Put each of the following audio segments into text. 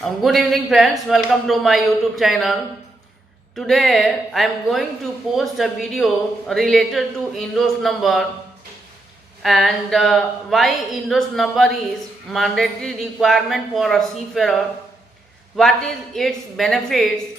Good evening, friends. Welcome to my YouTube channel. Today, I am going to post a video related to Indos number and why Indos number is mandatory requirement for a seafarer. What is its benefits?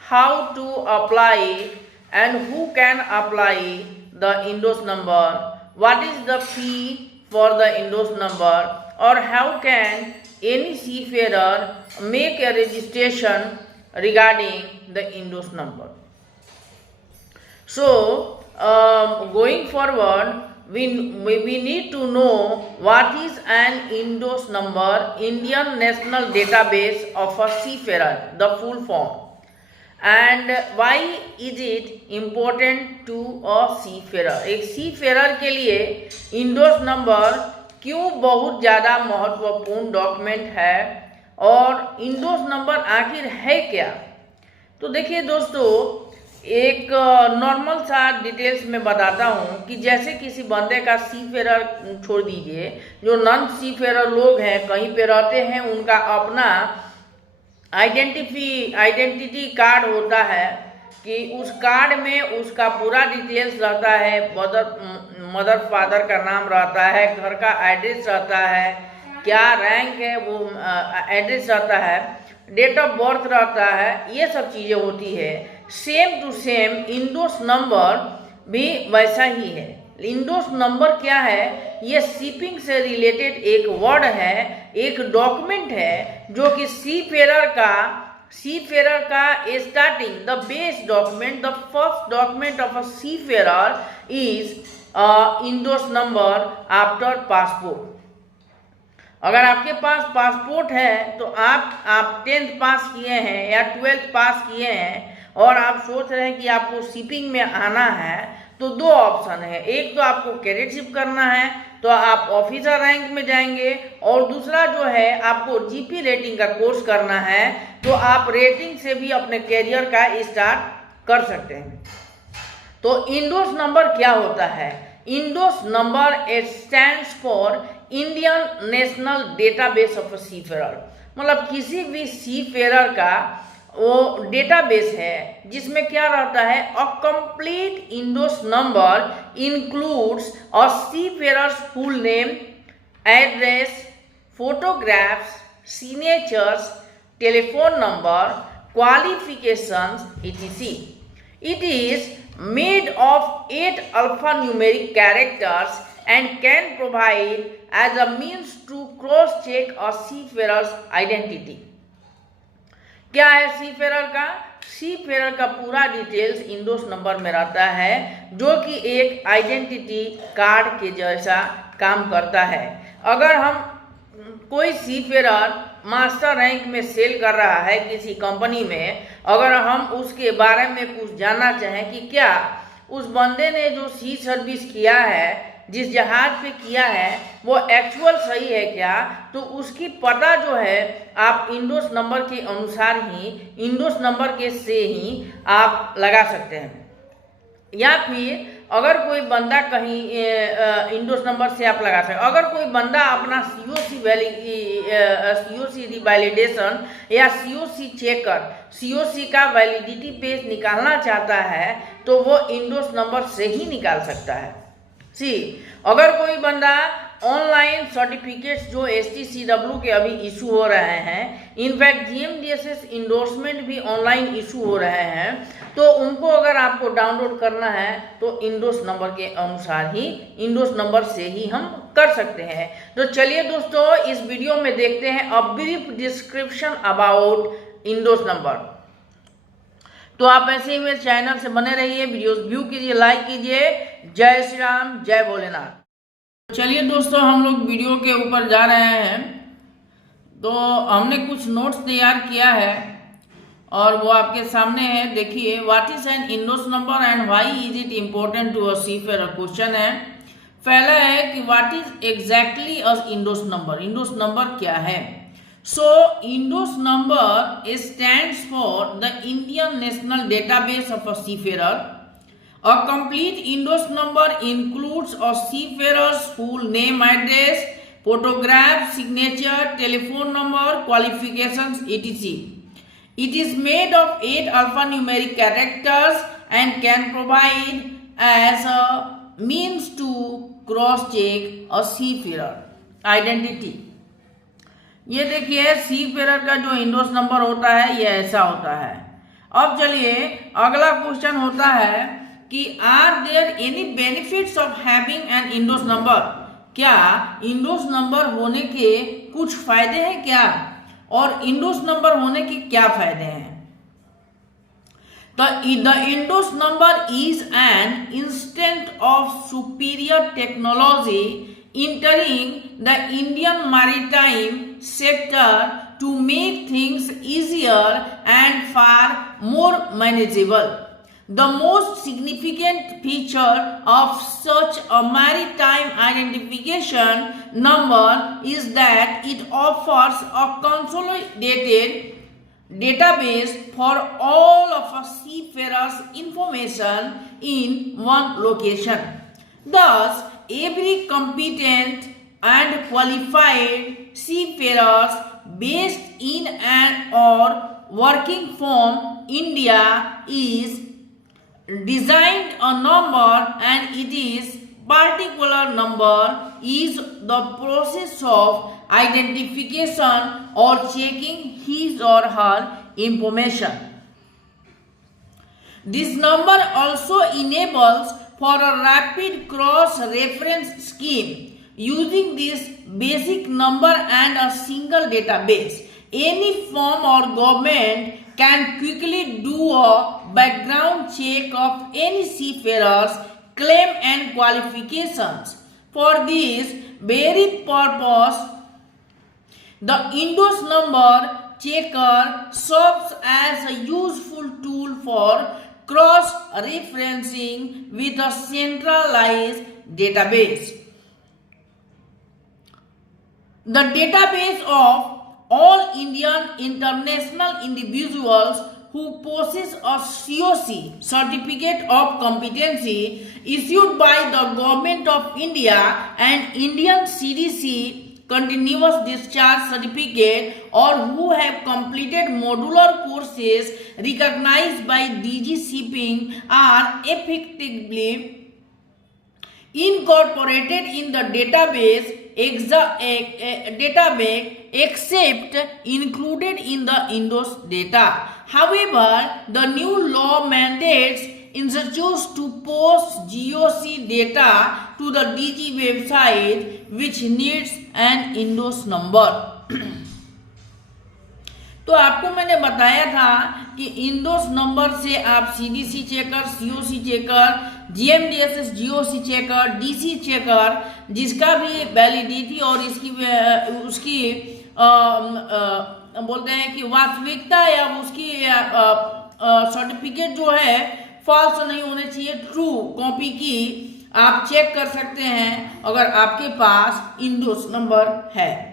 How to apply it, and who can apply the Indos number? What is the fee for the Indos number? Or how can any seafarer make a registration regarding the Indos number? So, going forward, we need to know what is an Indos number, Indian National Database of a Seafarer, the full form, and why is it important to a seafarer. एक seafarer के लिए इंडोस number क्यों बहुत ज़्यादा महत्वपूर्ण document है और इंडोस number आखिर है क्या। तो देखिए दोस्तों, एक नॉर्मल सा डिटेल्स में बताता हूँ कि जैसे किसी बंदे का सीफेरर छोड़ दीजिए, जो नॉन सीफेरर लोग हैं कहीं पे रहते हैं, उनका अपना आइडेंटिटी कार्ड होता है कि उस कार्ड में उसका पूरा डिटेल्स रहता है, मदर फादर का नाम रहता है, घर का एड्रेस रहता है, क्या रैंक है वो एड्रेस रहता है, डेट ऑफ बर्थ रहता है, ये सब चीज़ें होती है। सेम टू सेम इंडोस नंबर भी वैसा ही है। इंडोस नंबर क्या है? ये शिपिंग से रिलेटेड एक वर्ड है, एक डॉक्यूमेंट है जो कि सीफेरर का starting, the base document, the first document of a seafarer is INDoS number after passport. अगर आपके पास पासपोर्ट है तो आप 10th पास किए हैं या 12th पास किए हैं और आप सोच रहे हैं कि आपको शिपिंग में आना है, तो दो ऑप्शन है। एक तो आपको कैडेटशिप करना है तो आप ऑफिसर रैंक में जाएंगे, और दूसरा जो है आपको जीपी रेटिंग का कोर्स करना है, तो आप रेटिंग से भी अपने कैरियर का स्टार्ट कर सकते हैं। तो इंडोस नंबर क्या होता है? INDoS number stands for Indian National Database of Seafarer. मतलब किसी भी सीफेरर का वो डेटाबेस है जिसमें क्या रहता है, a complete INDoS number includes a seafarer's full name, address, photographs, signatures, telephone number, qualifications etc. It is made of 8 alphanumeric characters and can provide as a means to cross-check a seafarer's identity. क्या है seafarer का? Seafarer का पूरा details इंडोस number में रहता है, जो कि एक आइडेंटिटी कार्ड के जैसा काम करता है। अगर हम कोई सीफेरर मास्टर रैंक में सेल कर रहा है किसी कंपनी में, अगर हम उसके बारे में कुछ जानना चाहें कि क्या उस बंदे ने जो सी सर्विस किया है, जिस जहाज पे किया है, वो एक्चुअल सही है क्या, तो उसकी पता जो है आप इंडोस नंबर के अनुसार ही, इंडोस नंबर के से ही आप लगा सकते हैं। या फिर अगर कोई बंदा कहीं इंडोस नंबर से आप लगा सकते हैं। अगर कोई बंदा अपना सीओसी वैलिडेशन या सीओसी चेकर, सीओसी का वैलिडिटी पेज निकालना चाहता है, तो वो इंडोस नंबर से ही निकाल सकता है। अगर कोई बंदा ऑनलाइन सर्टिफिकेट्स जो STCW के अभी इशू हो रहे हैं, इनफैक्ट GMDSS इंडोर्समेंट भी ऑनलाइन इशू हो रहे हैं, तो उनको अगर आपको डाउनलोड करना है तो इंडोस नंबर के अनुसार ही, इंडोस नंबर से ही हम कर सकते हैं। तो चलिए दोस्तों, इस वीडियो में देखते हैं a brief description about INDoS number. तो आप ऐसे ही मेरे चैनल से बने रहिए, वीडियोस व्यू कीजिए, लाइक कीजिए। जय श्री राम, जय भोलेनाथ। चलिए दोस्तों, हम लोग वीडियो के ऊपर जा रहे हैं। तो हमने कुछ नोट्स तैयार किया है और वो आपके सामने है, देखिए। What is an INDoS number and why is it important to a seafarer? Question है। पहला है कि what is exactly a INDoS number? INDoS number क्या है? So, Indos number stands for the Indian National Database of a Seafarer. A complete Indos number includes a seafarer's full name, address, photograph, signature, telephone number, qualifications, etc. It is made of 8 alphanumeric characters and can provide as a means to cross-check a seafarer identity. ये देखिए seafarer का जो इंडोस number होता है ये ऐसा होता है। अब चलिए अगला क्वेश्चन होता है कि are there any benefits of having an INDoS number, क्या इंडोस नंबर होने के कुछ फायदे हैं क्या, और इंडोस नंबर होने के क्या फायदे हैं। The INDoS number is an instant of superior technology entering the Indian maritime sector to make things easier and far more manageable. The most significant feature of such a maritime identification number is that it offers a consolidated database for all of a seafarer's information in one location. Thus, every competent and qualified seafarers based in and or working from India is designed a number, and it is particular number is the process of identification or checking his or her information. This number also enables for a rapid cross-reference scheme. Using this basic number and a single database, any firm or government can quickly do a background check of any seafarer's claim and qualifications. For this very purpose, the Indos number checker serves as a useful tool for cross-referencing with a centralized database. The database of all Indian international individuals who possess a COC, Certificate of Competency, issued by the Government of India and Indian CDC Continuous Discharge Certificate, or who have completed modular courses recognized by DG Shipping, are effectively incorporated in the database except included in the Indos data. However, the new law mandates institutes to post GOC data to the DG website, which needs an Indos number. तो आपको मैंने बताया था कि इंडोस number से आप CDC checker, COC checker, GMDSS GOC checker, DC checker, जिसका भी वैलिडिटी और इसकी उसकी बोलते हैं कि वास्तविकता या उसकी सर्टिफिकेट जो है फॉल्स नहीं होने चाहिए, ट्रू कॉपी की आप चेक कर सकते हैं अगर आपके पास इंडोस नंबर है.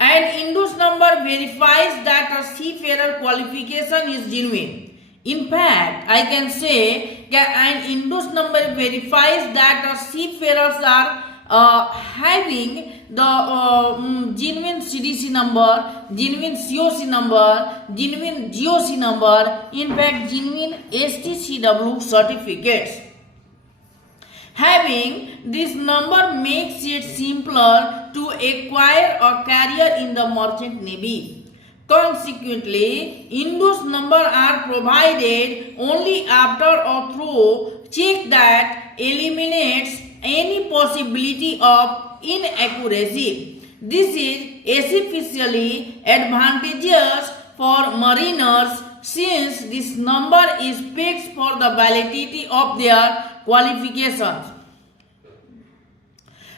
And Indos number verifies that a seafarer qualification is genuine. In fact, I can say that an Indos number verifies that the seafarers are having the genuine CDC number, genuine COC number, genuine GOC number, in fact genuine STCW certificates. Having this number makes it simpler to acquire a career in the merchant navy. Consequently, Indos numbers are provided only after a thorough check that eliminates any possibility of inaccuracy. This is especially advantageous for mariners since this number is fixed for the validity of their qualifications.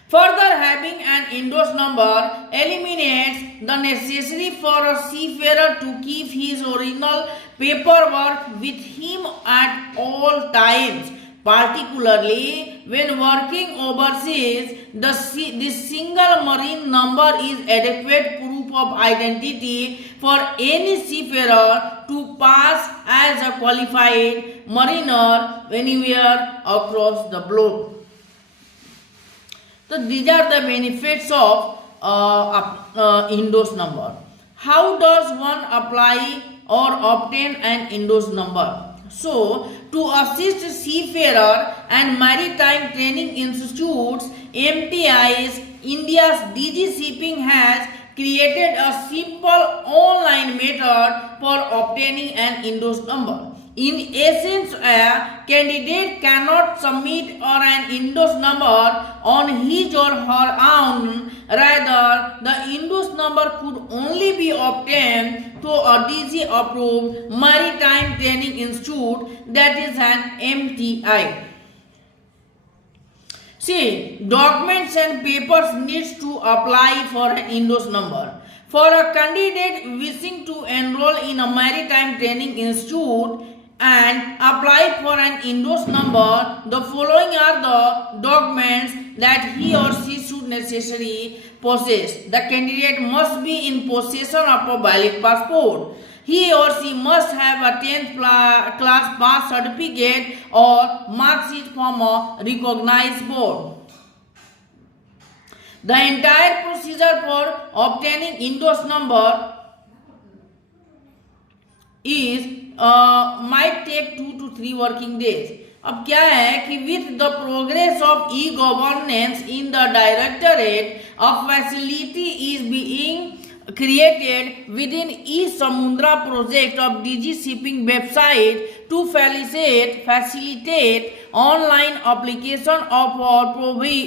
Further, having an Indos number eliminates the necessity for a seafarer to keep his original paperwork with him at all times. Particularly when working overseas, this single marine number is adequate proof of identity for any seafarer to pass as a qualified mariner anywhere across the globe. So these are the benefits of endorsed number. How does one apply or obtain an endorsed number? So, to assist seafarer and maritime training institutes, MTI's India's DG Shipping has created a simple online method for obtaining an endorsed number. In essence, a candidate cannot submit or an endorsed number on his or her own. Rather, the endorsed number could only be obtained through a DG approved maritime training institute, that is an MTI. See, documents and papers needs to apply for an endorsed number. For a candidate wishing to enroll in a maritime training institute and apply for an endorsed number, the following are the documents that he or she should necessarily possess. The candidate must be in possession of a valid passport. He or she must have a 10th class pass certificate or mark sheet from a recognized board. The entire procedure for obtaining endorsed number is might take 2 to 3 working days. अब क्या है कि with the progress of e-governance in the directorate, a facility is being created within e-Samudra project of DG Shipping website to facilitate online application of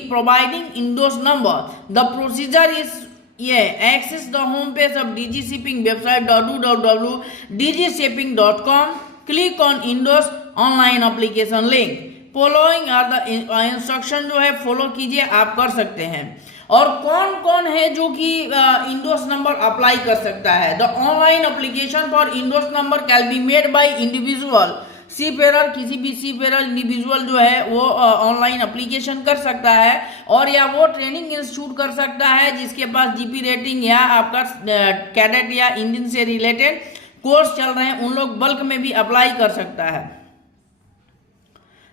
providing endorsed number. The procedure is access the homepage of DG Shipping website www.dgshipping.com. Click on endorsed online application link. Following are the instruction जो है follow कीजिए, आप कर सकते हैं. और कौन कौन है जो कि इंडोर्स नंबर अप्लाई कर सकता है? The online application for endorse number can be made by individual seafarer. किसी भी सीफेरर इंडिविजुअल जो है वो ऑनलाइन एप्लीकेशन कर सकता है, और या वो ट्रेनिंग इंस्टीट्यूट कर सकता है जिसके पास जीपी रेटिंग या आपका कैडेट या इंजन से रिलेटेड कोर्स चल रहे हैं, उन लोग बल्क में भी अप्लाई कर सकता है.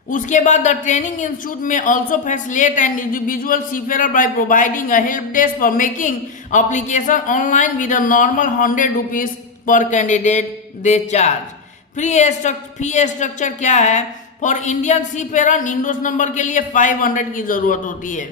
उसके बाद द ट्रेनिंग इंस्टीट्यूट में also facilitate and individual seafarer by providing a help desk for making application online with a normal 100 rupees per candidate they charge. Fee structure क्या है? For Indian seafarer endorse number के लिए 500 की जरूरत होती है.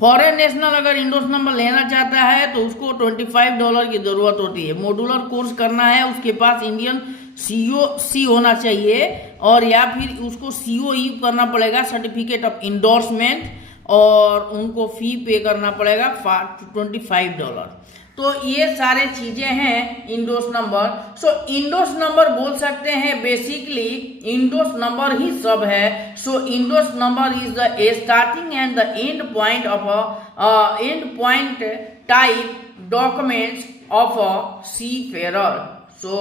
Foreign national अगर endorse number लेना चाहता है तो उसको $25 की जरूरत होती है. मॉड्यूलर कोर्स करना है, उसके पास इंडियन COC होना चाहिए, और या फिर उसको COE करना पड़ेगा, सर्टिफिकेट ऑफ इंडोर्समेंट, और उनको फी पे करना पड़ेगा $25. तो ये सारे चीजें हैं INDoS number. So INDoS number बोल सकते हैं बेसिकली इंडोर्स नंबर ही सब है. So INDoS number is the starting and the end point of end point type documents of a seafarer. So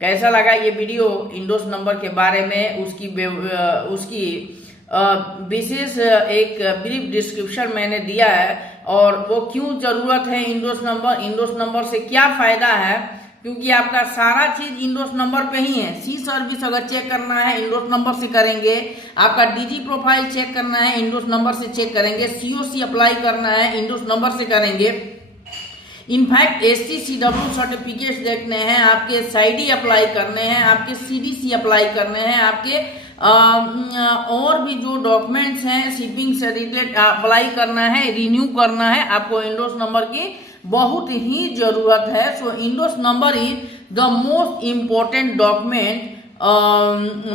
कैसा लगा ये वीडियो इंडोर्स नंबर के बारे में? उसकी विशेष एक ब्रीफ डिस्क्रिप्शन मैंने दिया है, और वो क्यों जरूरत है इंडोर्स नंबर से क्या फायदा है, क्योंकि आपका सारा चीज इंडोर्स नंबर पे ही है. सी सर्विस अगर चेक करना है इंडोर्स नंबर से करेंगे, आपका डीजी प्रोफाइल चेक करना है इंडोर्स नंबर से चेक करेंगे, COC अप्लाई करना है इंडोर्स नंबर से करेंगे. इनफैक्ट STCW सर्टिफिकेट्स देखने हैं, आपके SID अप्लाई करने हैं, आपके CDC अप्लाई करने हैं, आपके और भी जो डॉक्यूमेंट्स हैं शिपिंग से रिलेटेड अप्लाई करना है, रिन्यू करना है, आपको इंडोर्स नंबर की बहुत ही जरूरत है. So INDoS number is the most important document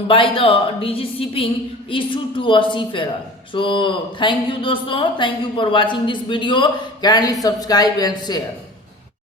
by the DG Shipping issued to a seafarer. So thank you दोस्तों, thank you for watching this video. Kindly subscribe and share.